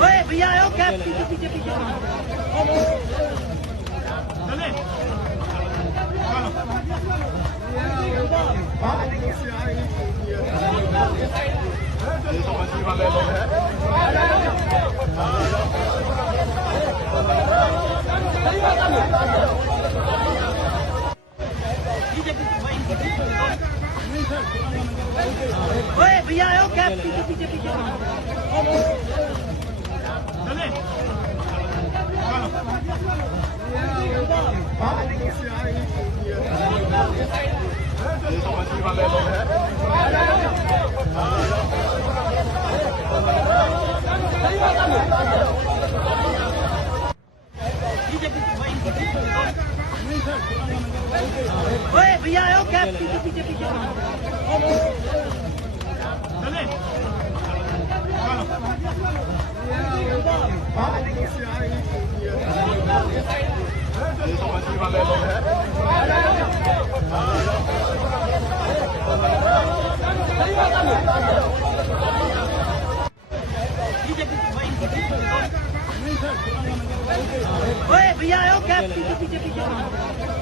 ओए भैया आओ क्या पीछे पीछे पीछे ओए भैया आओ क्या पीछे पीछे पीछे ओए भैया आओ क्या पीछे पीछे पीछे ओए भैया आओ क्या पीछे पीछे पीछे